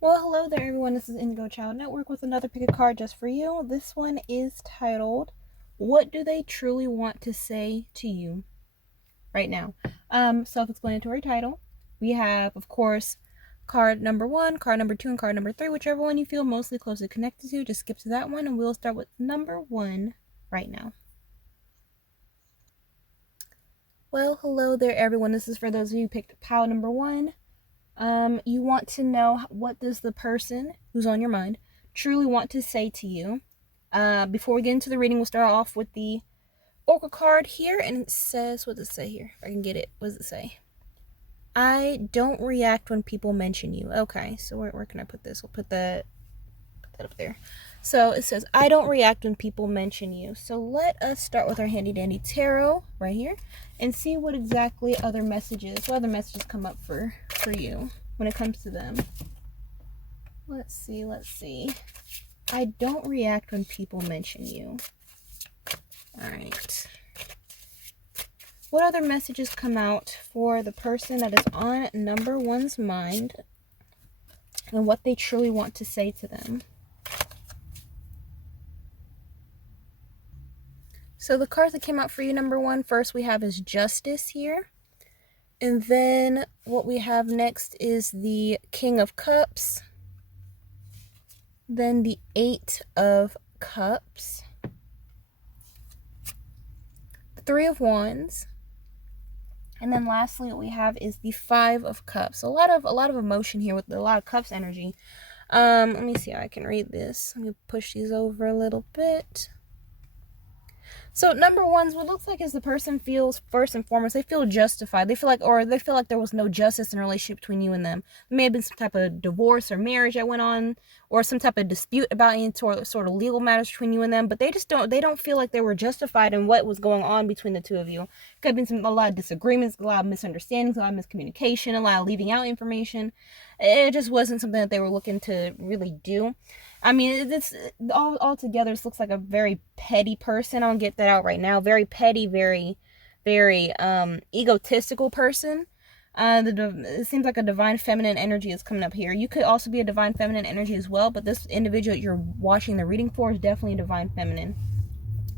Well, hello there, everyone. This is indigochilddnetwork with another pick a card just for you. This one is titled, What Do They Truly Want to Say to You Right Now? Self-explanatory title. We have, of course, card number 1, card number 2, and card number 3, whichever one you feel mostly closely connected to. Just skip to that one, and we'll start with number 1 right now. Well, hello there, everyone. This is for those of you who picked pile number 1. You want to know what does the person who's on your mind truly want to say to you. Before we get into the reading, we'll start off with the oracle card here, and it says, what does it say here? If I can get it, what does it say? I don't react when people mention you. Okay, so where can I put this? We'll put that up there. So it says, I don't react when people mention you. So let us start with our handy dandy tarot right here and see what other messages come up for you when it comes to them. Let's see. I don't react when people mention you. All right. What other messages come out for the person that is on number 1's mind and what they truly want to say to them? So the cards that came out for you, number 1, first we have is Justice here. And then what we have next is the King of Cups. Then the 8 of Cups. The 3 of Wands. And then lastly what we have is the 5 of Cups. So a lot of emotion here with a lot of Cups energy. Let me see how I can read this. Let me push these over a little bit. So number 1's what looks like is the person feels, first and foremost, they feel justified. They feel like there was no justice in a relationship between you and them. There may have been some type of divorce or marriage that went on, or some type of dispute about any sort of legal matters between you and them, but they don't feel like they were justified in what was going on between the two of you. Could have been a lot of disagreements, a lot of misunderstandings, a lot of miscommunication, a lot of leaving out information. It just wasn't something that they were looking to really do. I mean, it's all together. This looks like a very petty person. I'll get that out right now. Very petty, very egotistical person. It seems like a divine feminine energy is coming up here. You could also be a divine feminine energy as well, but this individual you're watching the reading for is definitely a divine feminine.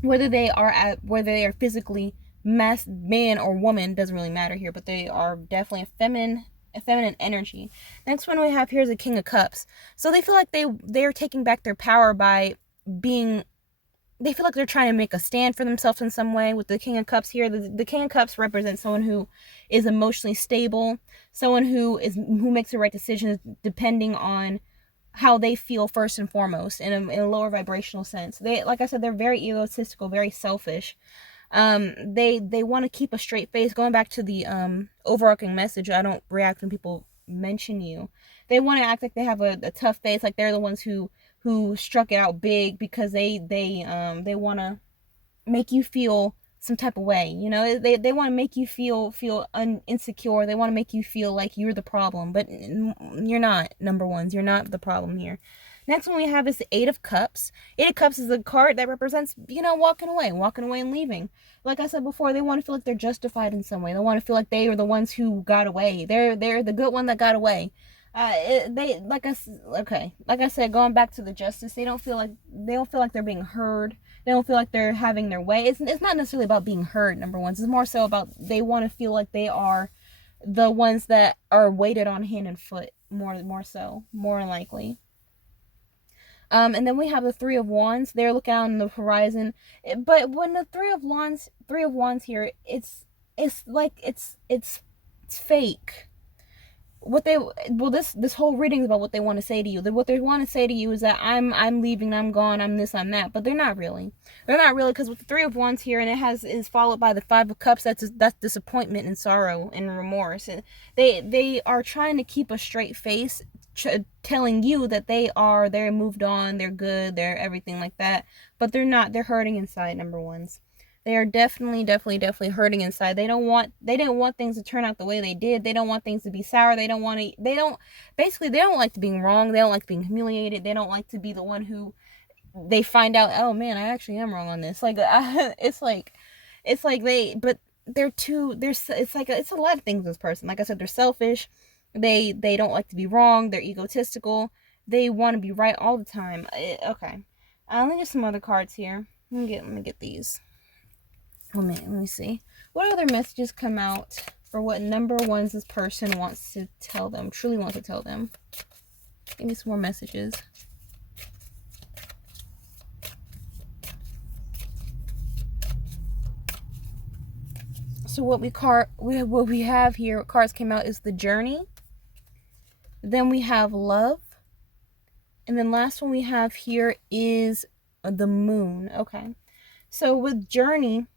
Whether they are physically man or woman doesn't really matter here, but they are definitely a feminine energy. Next one we have here is the King of Cups. So they feel like they're taking back their power by being, they feel like they're trying to make a stand for themselves in some way. With the King of Cups here, the King of Cups represents someone who is emotionally stable, someone who makes the right decisions depending on how they feel first and foremost, in a lower vibrational sense. They, like I said, they're very egotistical, very selfish. They want to keep a straight face. Going back to the overarching message, I don't react when people mention you. They want to act like they have a tough face, like they're the ones who struck it out big, because they want to make you feel some type of way. You know, they want to make you feel insecure. They want to make you feel like you're the problem, but you're not. Number 1's, you're not the problem here. Next one we have is the 8 of Cups. 8 of Cups is a card that represents, walking away and leaving. Like I said before, they want to feel like they're justified in some way. They want to feel like they are the ones who got away. They're the good one that got away. Like I said, going back to the justice, they don't feel like they're being heard. They don't feel like they're having their way. It's not necessarily about being heard, number 1. It's more so about they want to feel like they are the ones that are weighted on hand and foot, more likely. And then we have the 3 of Wands. They're looking out on the horizon. But when the 3 of Wands here, it's fake. This whole reading is about what they want to say to you. What they want to say to you is that I'm leaving, I'm gone, I'm this, I'm that. But they're not really, because with the 3 of Wands here, and it is followed by the 5 of Cups. That's disappointment and sorrow and remorse. And they are trying to keep a straight face, telling you that they're moved on, they're good, they're everything like that. But they're not. They're hurting inside, number 1's. They are definitely hurting inside. They didn't want things to turn out the way they did. They don't want things to be sour. They don't like being wrong. They don't like being humiliated. They don't like to be the one who they find out, oh man, I actually am wrong on this. It's like it's a lot of things with this person. Like I said, they're selfish. They don't like to be wrong. They're egotistical. They want to be right all the time. Okay. Let me get some other cards here. Let me get these. Let me see. What other messages come out for what number ones this person wants to tell them, truly wants to tell them? Give me some more messages. So what we have here, what cards came out is the Journey. Then we have Love. And then last one we have here is the Moon. Okay. So with Journey,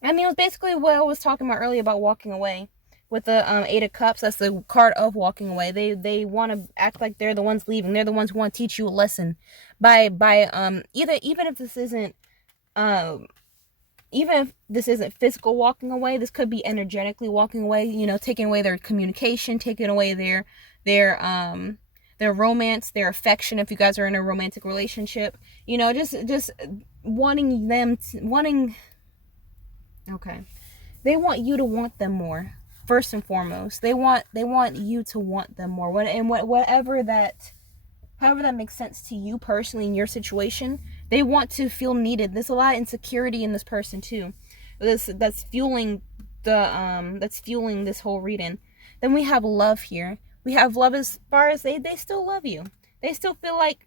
I mean, it was basically what I was talking about earlier about walking away. With the Eight of Cups, that's the card of walking away. They want to act like they're the ones leaving. They're the ones who want to teach you a lesson by even if this isn't physical walking away, this could be energetically walking away, you know, taking away their communication, taking away their romance, their affection if you guys are in a romantic relationship. You know, just wanting them to, okay. They want you to want them more. First and foremost, they want you to want them more. However that makes sense to you personally in your situation, they want to feel needed. There's a lot of insecurity in this person too. That's fueling this whole reading. Then we have Love here. We have Love as far as they still love you. They still feel like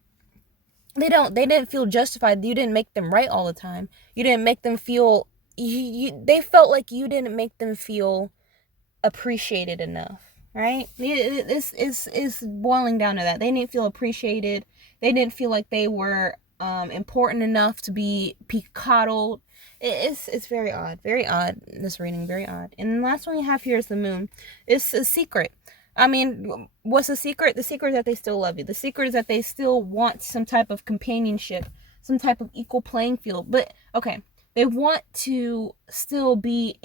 they didn't feel justified. You didn't make them right all the time. You didn't make them feel they felt like you didn't make them feel appreciated enough, right? This is boiling down to that. They didn't feel appreciated. They didn't feel like they were important enough to be coddled. It's very odd, this reading, very odd. And the last one we have here is the Moon. It's a secret. I mean, what's the secret? The secret is that they still love you. The secret is that they still want some type of companionship, some type of equal playing field. But okay, they want to still be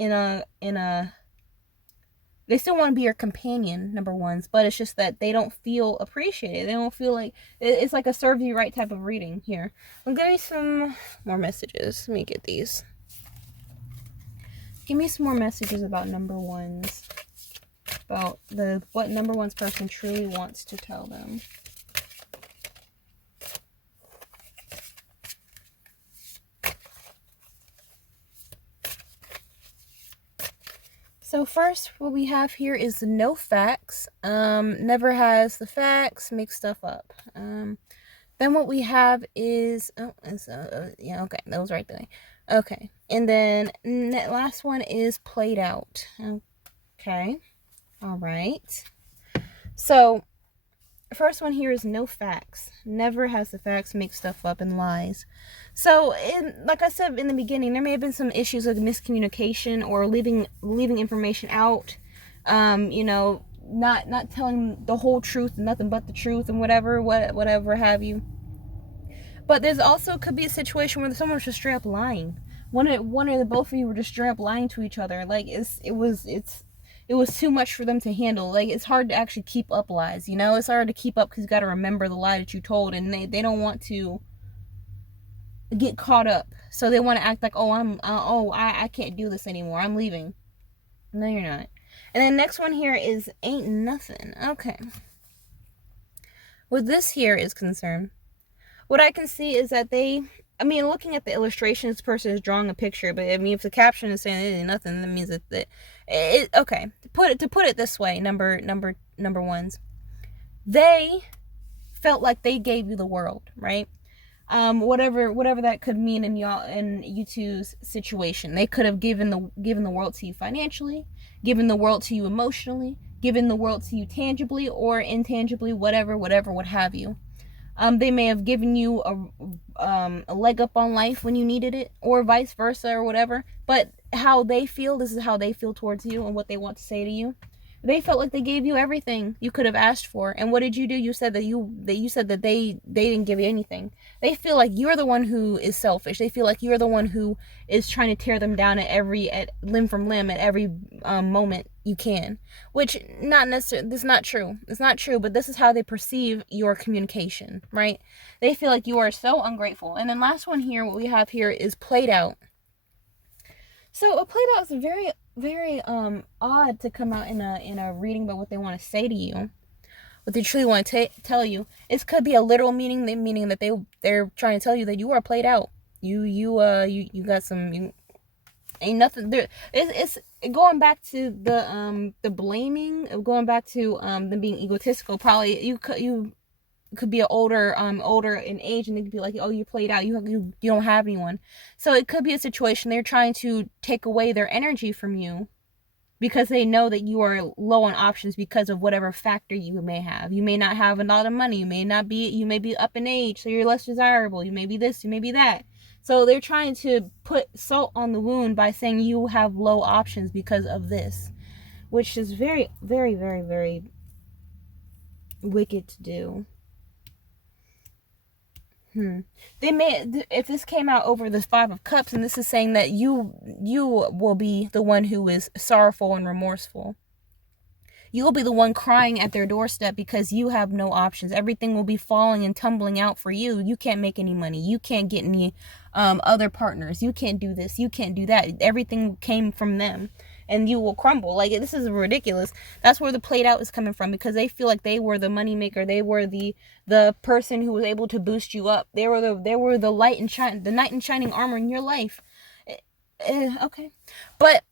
they still want to be your companion, number ones, but it's just that they don't feel appreciated. They don't feel like, it's like a serve you right type of reading here. I'll give you some more messages. Let me get these. Give me some more messages about number ones. About what number one's person truly wants to tell them. So first, what we have here is no facts. Never has the facts, makes stuff up. Then what we have is, yeah, okay, that was right there. Okay, and then last one is played out. Okay, all right. So first one here is no facts. Never has the facts, makes stuff up, and lies. So, like I said in the beginning, there may have been some issues of miscommunication or leaving information out. You know, not telling the whole truth and nothing but the truth and whatever have you. But there's also could be a situation where someone was just straight up lying. One or the both of you were just straight up lying to each other. Like it was too much for them to handle. Like, it's hard to actually keep up lies, you know? It's hard to keep up because you got to remember the lie that you told, and they don't want to get caught up. So they want to act like, I can't do this anymore. I'm leaving. No, you're not. And then next one here is ain't nothing. Okay. What this here is concerned, what I can see is that looking at the illustration, this person is drawing a picture, but I mean, if the caption is saying it ain't nothing, that means that okay. To put it this way, number ones, they felt like they gave you the world, right? Whatever that could mean in you two's situation. They could have given the world to you financially, given the world to you emotionally, given the world to you tangibly or intangibly, whatever, what have you. They may have given you a leg up on life when you needed it, or vice versa, or whatever. But how they feel, this is how they feel towards you and what they want to say to you. They felt like they gave you everything you could have asked for. And what did you do? You said that they didn't give you anything. They feel like you're the one who is selfish. They feel like you're the one who is trying to tear them down at limb from limb at every moment you can. Which not necessarily, this is not true. It's not true, but this is how they perceive your communication, right? They feel like you are so ungrateful. And then last one here, what we have here is played out. So a played out is a very, very odd to come out in a reading about what they want to say to you, what they truly want to tell you. It could be a literal meaning, meaning that they're trying to tell you that you are played out. You got some, you ain't nothing there. It's going back to the blaming, going back to them being egotistical. Probably you could be an older in age, and they could be like, oh, you're played out, you don't have anyone. So it could be a situation they're trying to take away their energy from you, because they know that you are low on options because of whatever factor you may have. You may not have a lot of money, you may be up in age, so you're less desirable, you may be this, you may be that. So they're trying to put salt on the wound by saying you have low options because of this, which is very, very, very, very wicked to do. They may, if this came out over the Five of Cups, and this is saying that you will be the one who is sorrowful and remorseful. You will be the one crying at their doorstep because you have no options. Everything will be falling and tumbling out for you. You can't make any money. You can't get any other partners. You can't do this. You can't do that. Everything came from them, and you will crumble. Like, this is ridiculous. That's where the played out is coming from, because they feel like they were the moneymaker. They were the person who was able to boost you up. They were the light and shine, the knight in shining armor in your life. Okay, but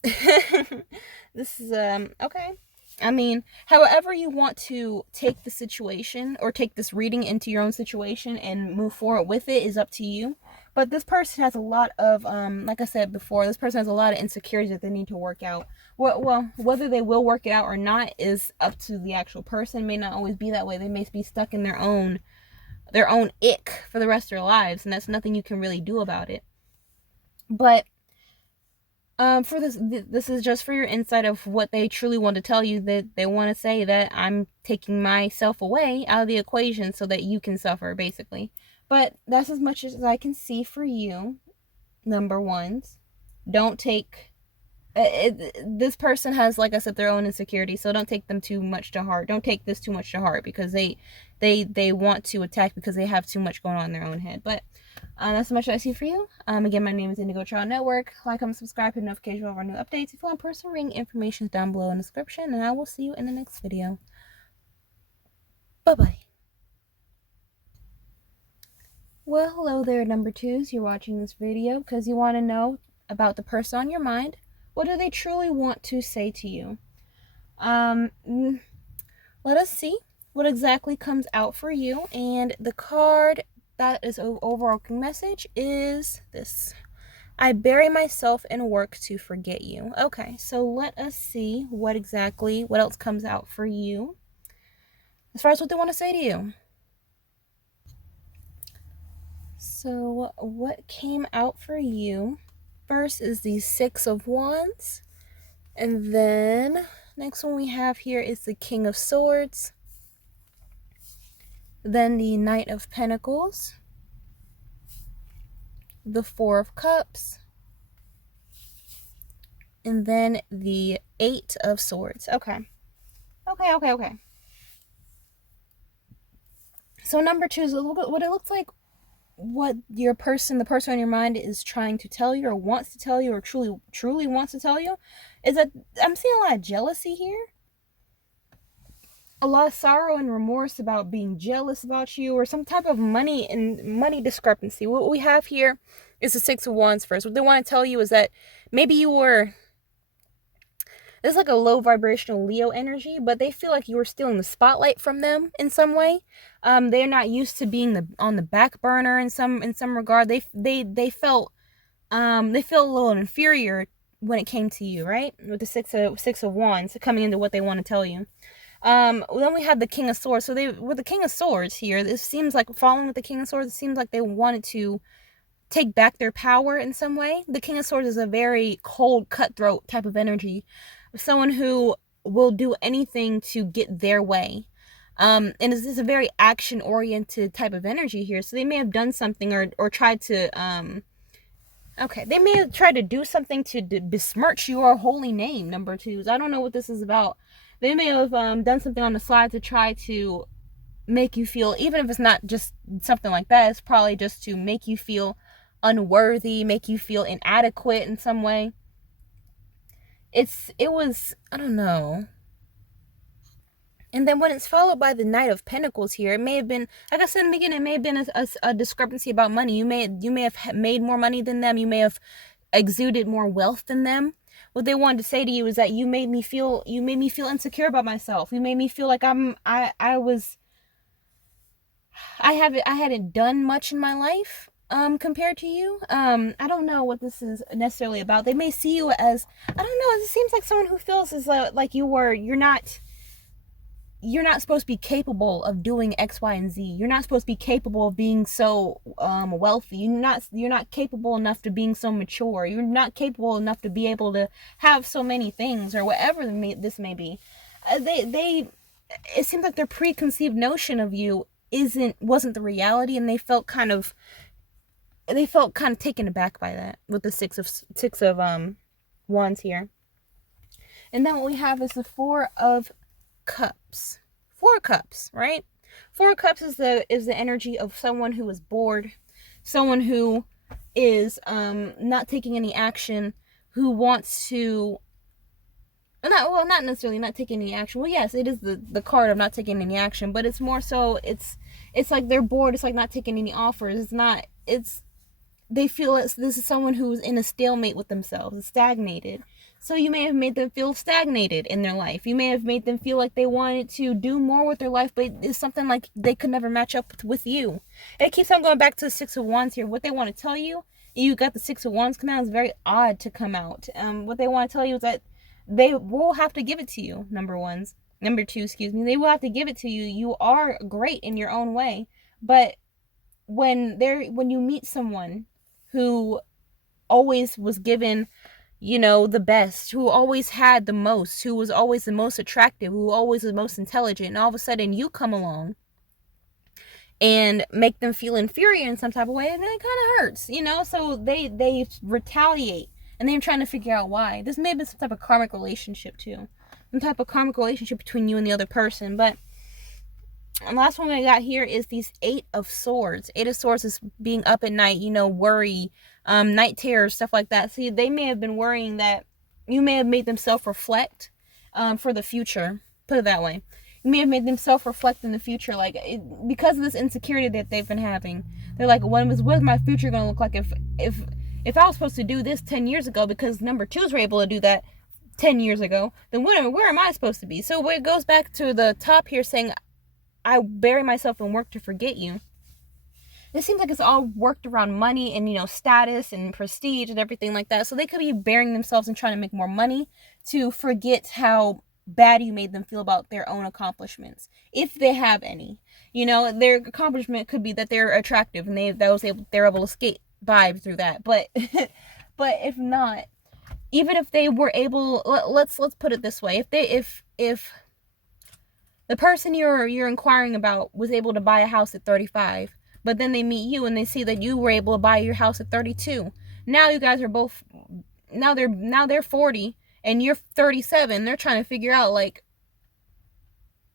this is okay. I mean, however you want to take the situation, or take this reading into your own situation and move forward with it, is up to you. But this person has a lot of, like I said before, this person has a lot of insecurities that they need to work out. Well, whether they will work it out or not is up to the actual person. It may not always be that way. They may be stuck in their own ick for the rest of their lives, and that's nothing you can really do about it. But for this is just for your insight of what they truly want to tell you. That they want to say that I'm taking myself away out of the equation so that you can suffer, basically. But that's as much as I can see for you, number ones. Don't take this person has, like I said, their own insecurity, so don't take them too much to heart. Don't take this too much to heart, because they want to attack because they have too much going on in their own head. But that's as much as I see for you. Again, my name is indigochilddnetwork. Like, comment, subscribe, hit notifications of our new updates. If you want personal ring, information is down below in the description, and I will see you in the next video. Bye-bye. Well, hello there, number twos. You're watching this video because you want to know about the person on your mind. What do they truly want to say to you? Let us see what exactly comes out for you. And the card that is overarching message is this: I bury myself in work to forget you. Okay, so let us see what else comes out for you as far as what they want to say to you. So what came out for you first is the Six of Wands, and then next one we have here is the King of Swords, then the Knight of Pentacles, the Four of Cups, and then the Eight of Swords. Okay. So number two is a little bit what it looks like, what the person on your mind is trying to tell you, or wants to tell you, or truly wants to tell you, is that I'm seeing a lot of jealousy here. A lot of sorrow and remorse about being jealous about you, or some type of money discrepancy. What we have here is the Six of Wands first. What they want to tell you is that maybe there's like a low vibrational Leo energy, but they feel like you were stealing the spotlight from them in some way. They're not used to being on the back burner in some regard. They felt a little inferior when it came to you, right? With the Six of Wands coming into what they want to tell you. Then we have the King of Swords. So with the King of Swords here, this seems like, following with the King of Swords, it seems like they wanted to take back their power in some way. The King of Swords is a very cold, cutthroat type of energy. Someone who will do anything to get their way. And this is a very action-oriented type of energy here. So they may have done something or tried to, they may have tried to do something to besmirch your holy name, number twos. I don't know what this is about. They may have done something on the side to try to make you feel, even if it's not just something like that, it's probably just to make you feel unworthy, make you feel inadequate in some way. it was, I don't know. And then when it's followed by the Knight of Pentacles here, it may have been, like I said in the beginning, it may have been a discrepancy about money. You may have made more money than them. You may have exuded more wealth than them. What they wanted to say to you is that you made me feel insecure about myself. You made me feel like I hadn't done much in my life compared to you. I don't know what this is necessarily about. They may see you as, I don't know, it seems like someone who feels as like you're not supposed to be capable of doing X, Y, and Z. You're not supposed to be capable of being so wealthy. You're not capable enough to being so mature. You're not capable enough to be able to have so many things, or whatever this may be. It seems like their preconceived notion of you wasn't the reality, and they felt kind of taken aback by that with the six of wands here. And then what we have is the Four of Cups. Four Cups, right? Four Cups is the energy of someone who is bored, someone who is not taking any action, who wants to not necessarily not taking any action. Well, yes, it is the card of not taking any action, but it's more so it's like they're bored. It's like not taking any offers. They feel this is someone who's in a stalemate with themselves, stagnated. So you may have made them feel stagnated in their life. You may have made them feel like they wanted to do more with their life, but it's something like they could never match up with you. It keeps on going back to the Six of Wands here. What they want to tell you, you got the Six of Wands come out. It's very odd to come out. What they want to tell you is that they will have to give it to you, number two, excuse me. They will have to give it to you. You are great in your own way, but when you meet someone who always was given, the best, who always had the most, who was always the most attractive, who always was the most intelligent, and all of a sudden you come along and make them feel inferior in some type of way, and then it kind of hurts, so they retaliate, and they're trying to figure out why. This may have been some type of karmic relationship too, some type of karmic relationship between you and the other person. But the last one we got here is these Eight of Swords. Eight of Swords is being up at night, worry, night terrors, stuff like that. See, they may have been worrying that you may have made them self-reflect for the future. Put it that way. You may have made them self-reflect in the future, because of this insecurity that they've been having. They're like, what's my future going to look like if I was supposed to do this 10 years ago, because number twos were able to do that 10 years ago, then where am I supposed to be? So it goes back to the top here saying, I bury myself in work to forget you. It seems like it's all worked around money and, status and prestige and everything like that. So they could be burying themselves and trying to make more money to forget how bad you made them feel about their own accomplishments, if they have any. Their accomplishment could be that they're attractive and they're able to skate by through that. But but if not, even if they were able, let's put it this way: if the person you're inquiring about was able to buy a house at 35, but then they meet you and they see that you were able to buy your house at 32. Now you guys are both, now they're 40 and you're 37. They're trying to figure out,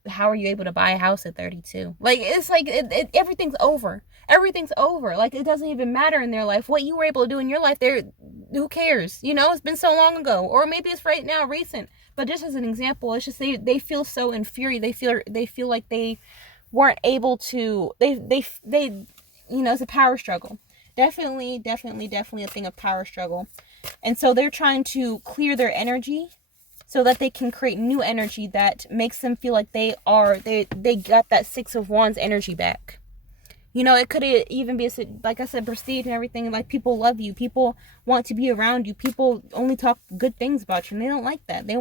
how are you able to buy a house at 32? It's like everything's over. Everything's over. It doesn't even matter in their life. What you were able to do in your life, who cares? It's been so long ago. Or maybe it's right now, recent. But just as an example, it's just they feel so inferior. They feel like they weren't able to. They it's a power struggle. Definitely a thing of power struggle. And so they're trying to clear their energy so that they can create new energy that makes them feel like they got that Six of Wands energy back. It could even be, like I said, prestige and everything. Like, people love you. People want to be around you. People only talk good things about you, and they don't like that. They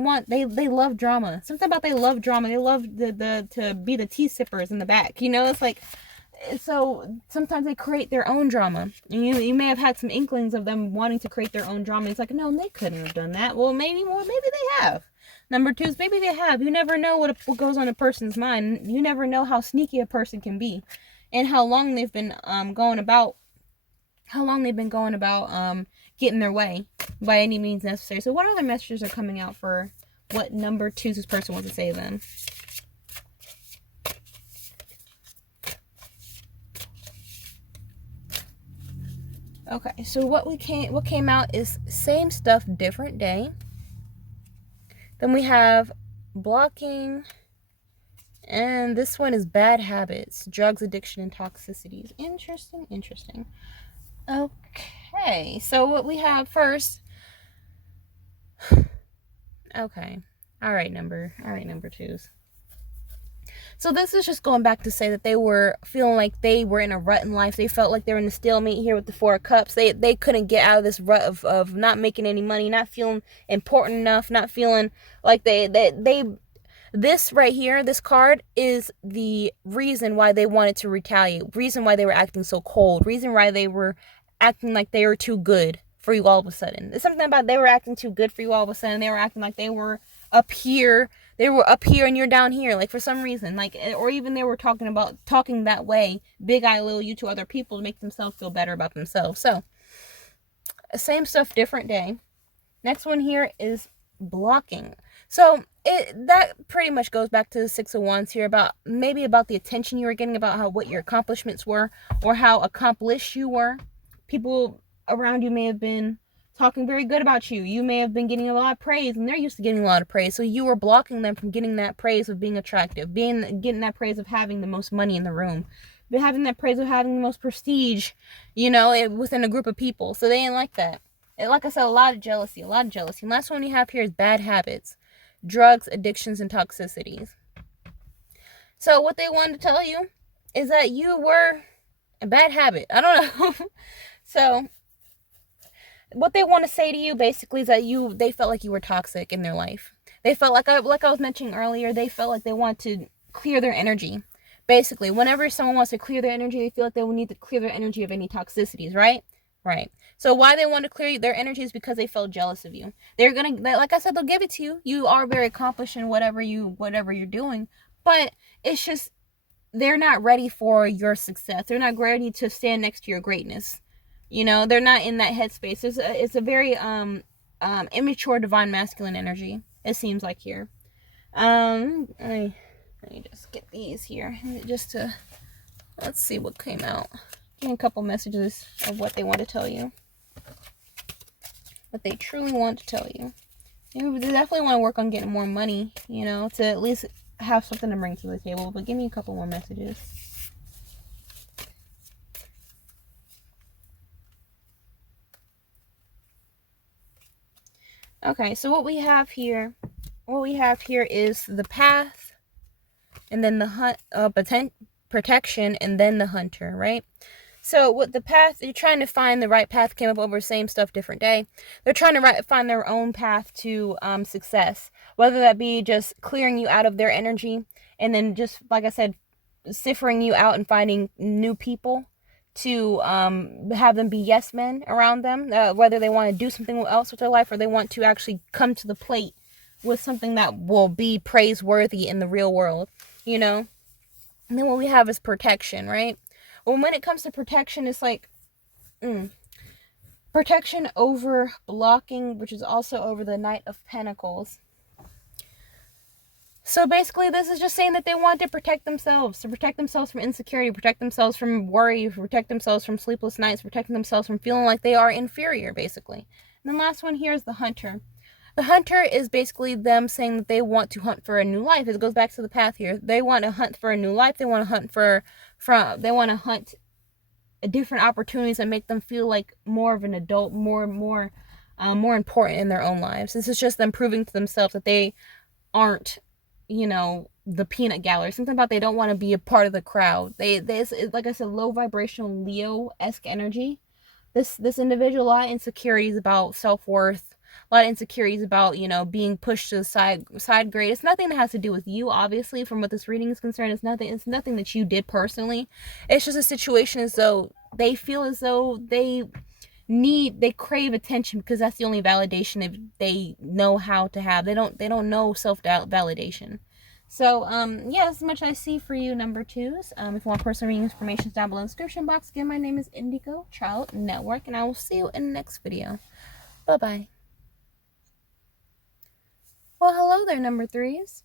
love drama. Something about they love drama. They love to be the tea sippers in the back. It's like, so sometimes they create their own drama. And you may have had some inklings of them wanting to create their own drama. It's like, no, they couldn't have done that. Well, maybe they have. Number twos, maybe they have. You never know what goes on a person's mind. You never know how sneaky a person can be. And how long they've been going about getting their way by any means necessary. So what other messages are coming out for what number twos this person wants to say to them? Okay, so what came out is same stuff, different day. Then we have blocking. And this one is bad habits, drugs, addiction, and toxicities. Interesting, interesting. Okay, so what we have first. Okay. All right, number twos. So this is just going back to say that they were feeling like they were in a rut in life. They felt like they were in a stalemate here with the Four of Cups. They couldn't get out of this rut of not making any money, not feeling important enough, not feeling like they this right here, this card, is the reason why they wanted to retaliate, reason why they were acting so cold, reason why they were acting like they were too good for you all of a sudden. It's something about they were acting too good for you all of a sudden. They were acting like they were up here. They were up here and you're down here, like for some reason, like, or even they were talking that way, big I little you, to other people to make themselves feel better about themselves. So, same stuff, different day. Next one here is blocking. So that pretty much goes back to the Six of Wands here, about the attention you were getting, about what your accomplishments were, or how accomplished you were. People around you may have been talking very good about you. You may have been getting a lot of praise, and they're used to getting a lot of praise. So you were blocking them from getting that praise of being attractive, getting that praise of having the most money in the room, having that praise of having the most prestige, within a group of people. So they didn't like that. And like I said, a lot of jealousy. And last one you have here is bad habits, drugs, addictions, and toxicities. So what they wanted to tell you is that you were a bad habit. I don't know. So what they want to say to you basically is that they felt like you were toxic in their life. They felt like I was mentioning earlier, they felt like they want to clear their energy. Basically, whenever someone wants to clear their energy, they feel like they will need to clear their energy of any toxicities, right? Right. So why they want to clear their energy is because they felt jealous of you. Like I said, they'll give it to you. You are very accomplished in whatever you're doing, but it's just they're not ready for your success. They're not ready to stand next to your greatness. They're not in that headspace. It's a very immature divine masculine energy, it seems like here. Let me just get these here just to let's see what came out. Getting a couple messages of what they want to tell you, what they truly want to tell you. They definitely want to work on getting more money, to at least have something to bring to the table. But give me a couple more messages. Okay, so what we have here is the path, and then the hunt, protection, and then the hunter, right? So with the path, you're trying to find the right path. Came up over same stuff, different day. They're trying to find their own path to success, whether that be just clearing you out of their energy, and then just, like I said, ciphering you out and finding new people to have them be yes men around them, whether they want to do something else with their life, or they want to actually come to the plate with something that will be praiseworthy in the real world, And then what we have is protection, right? Well, when it comes to protection, it's like protection over blocking, which is also over the Knight of Pentacles. So basically, this is just saying that they want to protect themselves from insecurity, protect themselves from worry, protect themselves from sleepless nights, protecting themselves from feeling like they are inferior, basically. And the last one here is the hunter. The hunter is basically them saying that they want to hunt for a new life. It goes back to the path here. They want to hunt for a new life. They want to hunt they want to hunt different opportunities that make them feel like more of an adult, more important in their own lives. This is just them proving to themselves that they aren't, the peanut gallery. Something about they don't want to be a part of the crowd. It's, like I said, low vibrational Leo-esque energy. This individual, a lot of insecurities about self-worth, a lot of insecurities about, being pushed to the side grade. It's nothing that has to do with you, obviously, from what this reading is concerned. It's nothing that you did personally. It's just a situation as though they feel as though they crave attention because that's the only validation they know how to have. They don't know self-validation. So, yeah, that's as much I see for you, number twos. If you want personal reading information, down below in the description box. Again, my name is indigochilddnetwork, and I will see you in the next video. Bye-bye. Well, hello there, number threes.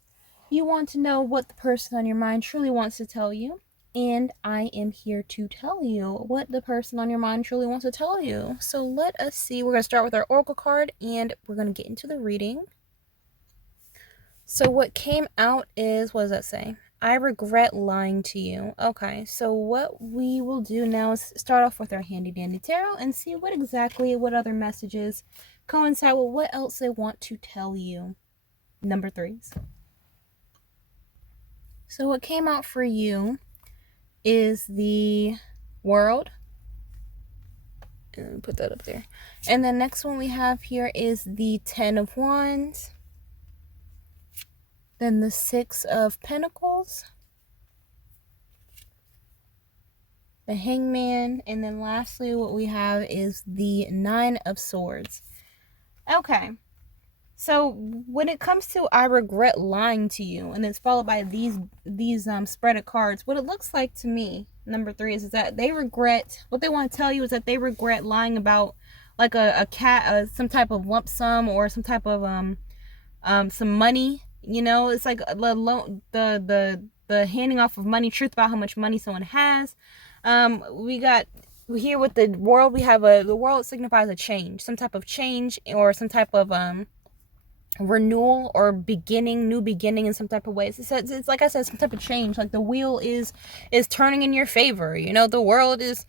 You want to know what the person on your mind truly wants to tell you, and I am here to tell you what the person on your mind truly wants to tell you. So let us see. We're going to start with our oracle card, and we're going to get into the reading. So what came out is, what does that say? I regret lying to you. Okay, so what we will do now is start off with our handy dandy tarot and see what other messages coincide with what else they want to tell you. Number threes. So what came out for you is the World. And put that up there. And the next one we have here is the Ten of Wands. Then the Six of Pentacles. The Hangman. And then lastly what we have is the Nine of Swords. Okay. So when it comes to I regret lying to you, and it's followed by these spread of cards, what it looks like to me, number three, is that they regret, what they want to tell you is that they regret lying about like a cat, some type of lump sum, or some type of some money. You know, it's like the handing off of money, truth about how much money someone has. We got here with the World, we have the World signifies a change, some type of change, or some type of renewal or new beginning in some type of ways. It's like I said, some type of change, like the wheel is turning in your favor. You know, the world is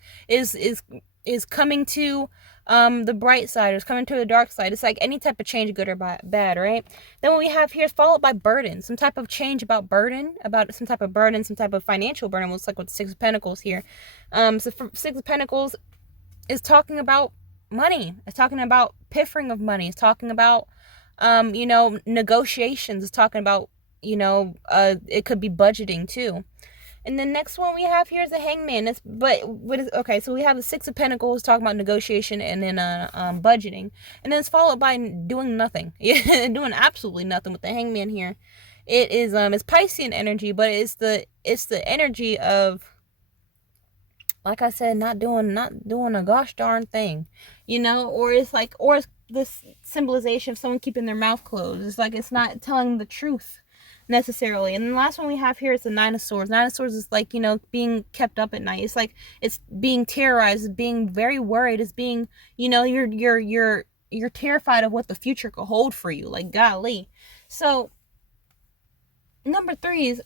coming to the bright side, or is coming to the dark side. It's like any type of change, good or bad, right? Then what we have here is followed by burden, some type of change about some type of burden, some type of financial burden. Looks like with Six of Pentacles here. So for Six of Pentacles is talking about money. It's talking about piffering of money. It's talking about negotiations. It's talking about, it could be budgeting too. And the next one we have here is the Hangman. Okay, so we have the Six of Pentacles talking about negotiation, and then budgeting. And then it's followed by doing nothing. Doing absolutely nothing with the Hangman here. It is it's Piscean energy, but it's the energy of, like I said, not doing a gosh darn thing. Or it's this symbolization of someone keeping their mouth closed. It's like it's not telling the truth necessarily. And the last one we have here is the Nine of Swords. Nine of Swords is like, being kept up at night. It's like it's being terrorized, it's being very worried, it's being, you're terrified of what the future could hold for you. Like, golly. So number three is,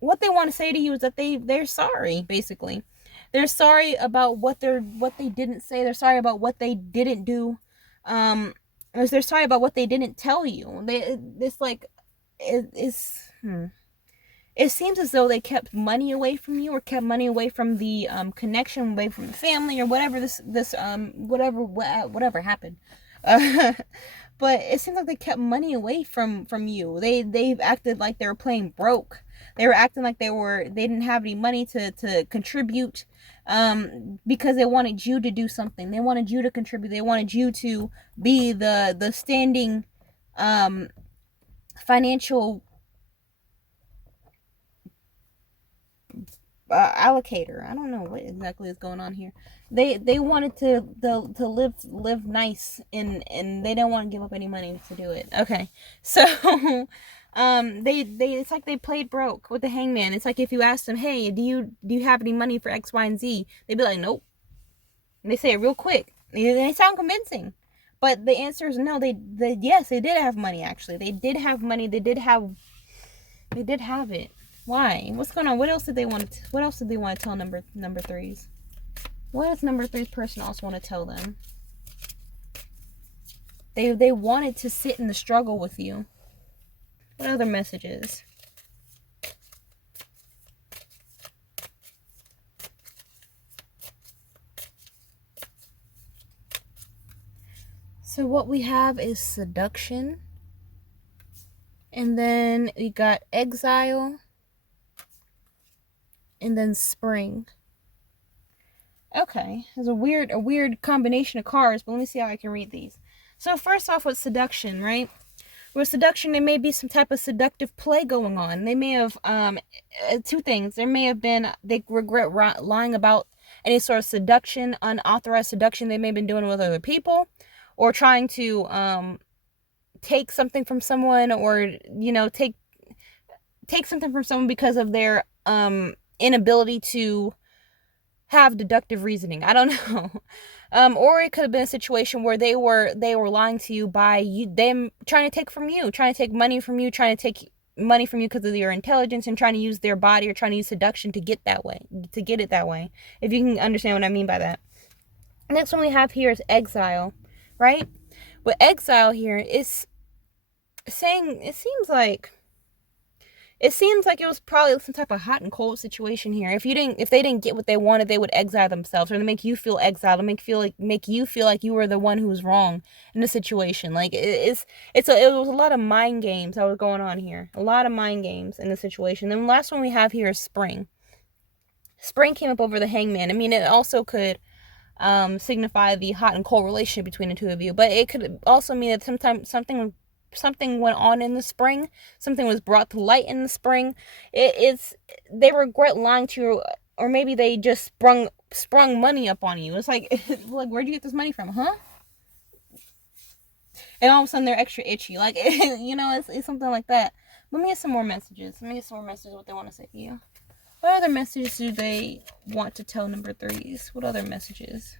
what they want to say to you is that they're sorry, basically. They're sorry about what they didn't say. They're sorry about what they didn't do. They're sorry about what they didn't tell you. It seems as though they kept money away from you, or kept money away from the connection, away from the family, or whatever whatever happened. But it seems like they kept money away from you. They've acted like they were playing broke. They were acting like they didn't have any money to contribute, because they wanted you to do something. They wanted you to contribute. They wanted you to be the standing financial allocator. I don't know what exactly is going on here. They wanted to live nice, and they don't want to give up any money to do it. Okay, so it's like they played broke with the Hangman. It's like if you ask them, hey, do you have any money for X, Y, and Z? They'd be like, nope. And they say it real quick. They sound convincing, but the answer is no. Yes, they did have money. Actually, they did have money. They did have it. Why? What's going on? What else did they want to tell number threes? What does number three's person also want to tell them? They wanted to sit in the struggle with you. What other messages? So what we have is seduction. And then we got exile. And then spring. Okay, there's a weird combination of cards, but let me see how I can read these. So first off, with seduction, right? With seduction, there may be some type of seductive play going on. They may have two things. There may have been, they regret lying about any sort of seduction, unauthorized seduction they may have been doing with other people, or trying to take something from someone, or take something from someone because of their inability to have deductive reasoning. I don't know. Or it could have been a situation where they were lying to you by them trying to take from you, trying to take money from you, trying to take money from you because of your intelligence, and trying to use their body or trying to use seduction to get it that way. If you can understand what I mean by that. Next one we have here is exile, right? With exile here, it's saying it seems like it was probably some type of hot and cold situation here. If they didn't get what they wanted, they would exile themselves, or to make you feel exiled, to make you feel like you were the one who was wrong in the situation. Like it was a lot of mind games that was going on here. A lot of mind games in the situation. Then the last one we have here is spring. Spring came up over the hangman. I mean, it also could signify the hot and cold relationship between the two of you, but it could also mean that sometimes something went on in the spring, something was brought to light in the spring. They regret lying to you, or maybe they just sprung money up on you. It's like like, where'd you get this money from, huh? And all of a sudden they're extra itchy, like it's something like that. Let me get some more messages. What they want to say to you. What other messages do they want to tell number threes? What other messages?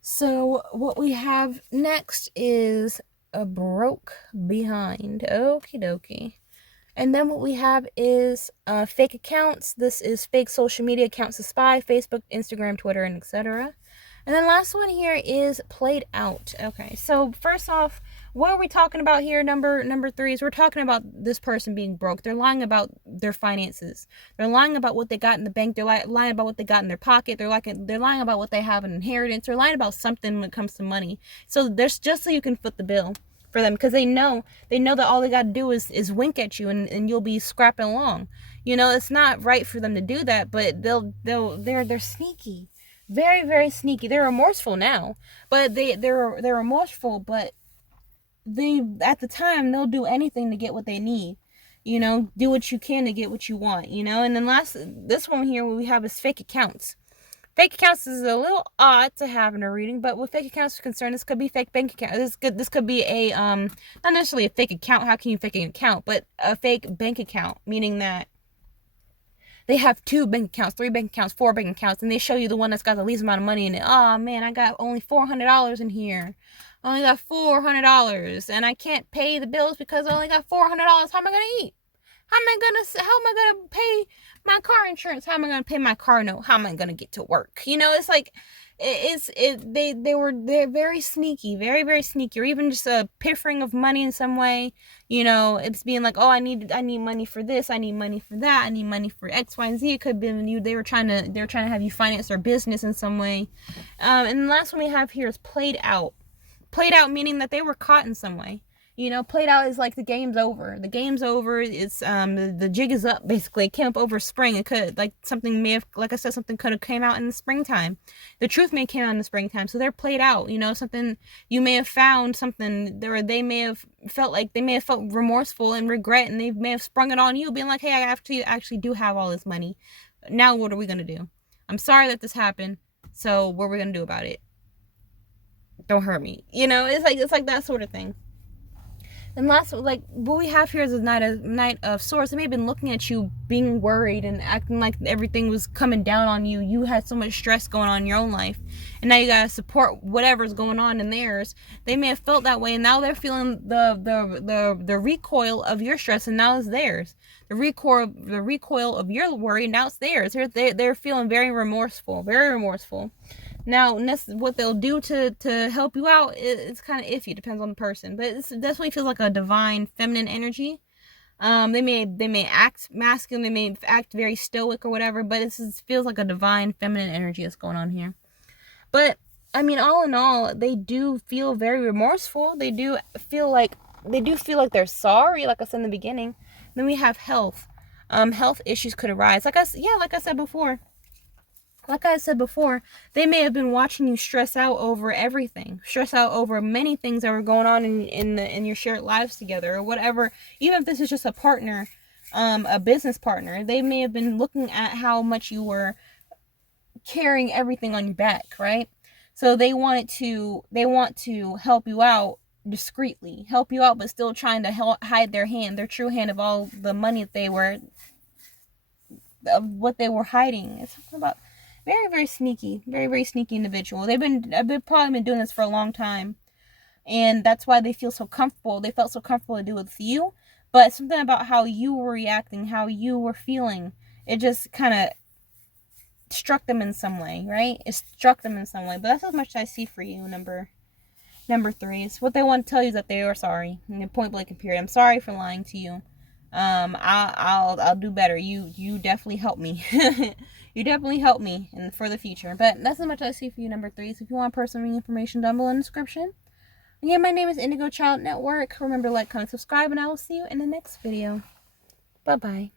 So what we have next is a broke behind. Okie dokie. And then what we have is fake accounts. This is fake social media accounts to spy: Facebook, Instagram, Twitter, and etc. And then last one here is played out. Okay, so first off, what are we talking about here? Number threes. We're talking about this person being broke. They're lying about their finances. They're lying about what they got in the bank. They're lying about what they got in their pocket. They're lying about what they have in inheritance. They're lying about something when it comes to money. So there's just so you can foot the bill for them, because they know that all they got to do is wink at you, and you'll be scrapping along. It's not right for them to do that, but they're sneaky. Very, very sneaky. They're remorseful now, but they're remorseful, but they, at the time, they'll do anything to get what they need. Do what you can to get what you want. And then this one here, what we have is fake accounts. Fake accounts is a little odd to have in a reading, but with fake accounts concerned, this could be fake bank account. This could be a not necessarily a fake account. How can you fake an account? But a fake bank account, meaning that they have 2 bank accounts, 3 bank accounts, 4 bank accounts, and they show you the one that's got the least amount of money in it. Oh man, I got only $400 in here. I only got $400, and I can't pay the bills because I only got $400. How am I gonna eat? How am I gonna pay my car insurance? How am I gonna pay my car note? How am I gonna get to work? It's like they're very sneaky, very, very sneaky, or even just a piffering of money in some way. It's being like, oh, I need money for this, I need money for that, I need money for X, Y, and Z. It could have been they were trying to have you finance their business in some way. And the last one we have here is played out. Played out meaning that they were caught in some way. Played out is like the game's over. The game's over. It's the jig is up, basically. It came up over spring. It could, like, something may have, like I said, something could have came out in the springtime. The truth may have came out in the springtime. So they're played out. Something, you may have found something there, they may have felt remorseful and regret, and they may have sprung it on you, being like, hey, I actually do have all this money. Now what are we gonna do? I'm sorry that this happened. So what are we gonna do about it? Don't hurt me. It's like that sort of thing. And last, like, what we have here is a Knight of Swords. They may have been looking at you, being worried and acting like everything was coming down on you. You had so much stress going on in your own life, and now you gotta support whatever's going on in theirs. They may have felt that way, and now they're feeling the recoil of your stress, and now it's theirs. The recoil of your worry, now it's theirs. They're feeling very remorseful, very remorseful. Now, what they'll do to help you out, it's kind of iffy. It depends on the person, but it definitely feels like a divine feminine energy. They may act masculine, they may act very stoic or whatever, but it feels like a divine feminine energy that's going on here. But I mean, all in all, they do feel very remorseful. They do feel like they're sorry, like I said in the beginning. Then we have health. Health issues could arise. Like I said before, they may have been watching you stress out over everything, stress out over many things that were going on in your shared lives together, or whatever. Even if this is just a partner, a business partner, they may have been looking at how much you were carrying everything on your back, right? So they want to help you out discreetly, help you out, but still trying to hide their hand, their true hand of all the money that they were, of what they were hiding. It's something about very, very sneaky, very, very sneaky individual. I've probably been doing this for a long time, and that's why they feel so comfortable. They felt so comfortable to do it with you, but something about how you were reacting, how you were feeling, it just kind of struck them in some way, right? It struck them in some way. But that's as much as I see for you, number 3. Is what they want to tell you is that they are sorry. And point blank and period. I'm sorry for lying to you. I'll do better. You definitely helped me. You definitely helped me for the future. But that's as much as I see for you, number 3. So if you want personal information, down below in the description. Again, my name is Indigo Child Network. Remember to like, comment, subscribe, and I will see you in the next video. Bye-bye.